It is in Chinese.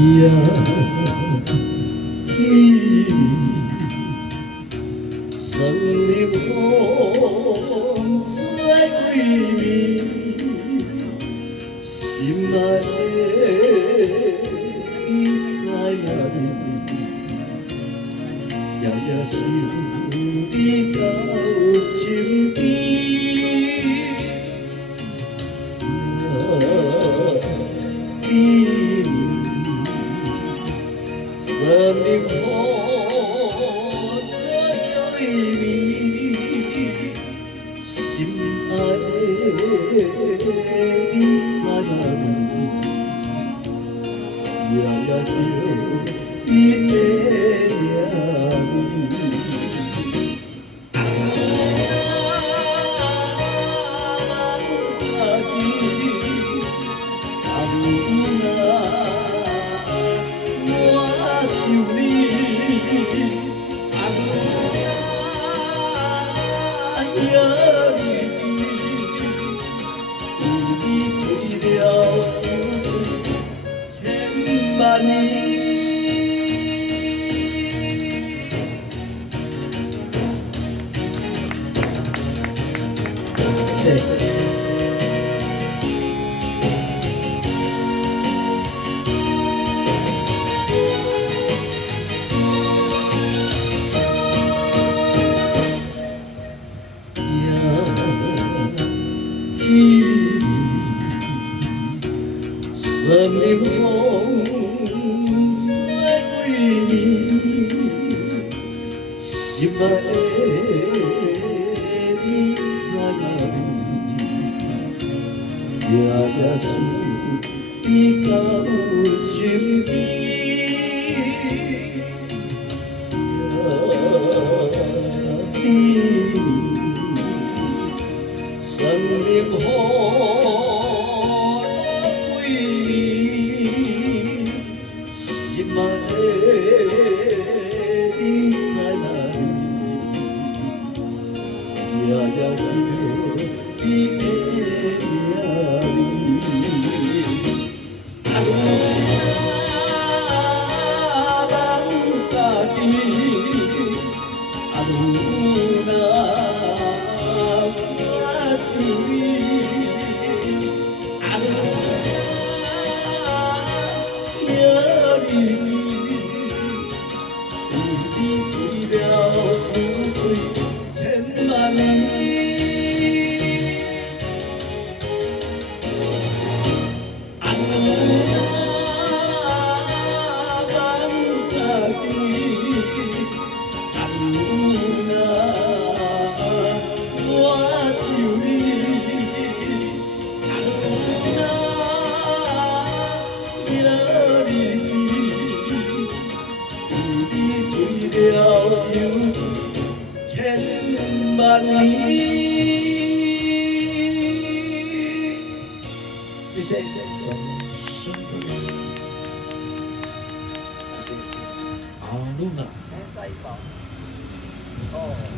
呀，伊生命风吹归暝，心爱的你知影？夜夜想你到枕边，生命风吹暝，心爱的你知影？夜夜叫你的名字。万年。谢谢。生命风吹归暝，心爱的你知影？夜夜想你到枕边，生命风。心爱的你知影？夜夜叫你的名字。梦三更，如若我想你。你醉了流水千万年，梦三更，如若我想你，了流水千万年。谢谢，送生日，谢谢。好，录了。再一首。哦。